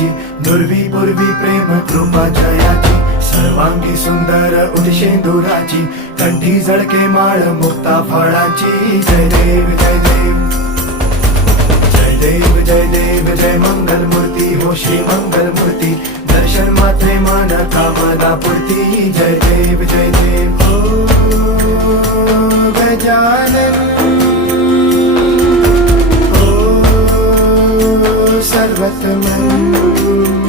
जयाची, दुर्वी पूर्वी प्रेम कृपा जयाची, सर्वांगी सुंदर उदिशेंदुराची, कंठी झळके माळ मुक्ता फळाची. जय देव जय देव जय देव जय देव जय मंगल मूर्ती हो श्री मंगल मूर्ती, दर्शन मात्रे मन कामना पूर्ती. जय देव जय देव हो गजानन हो सर्वतमन.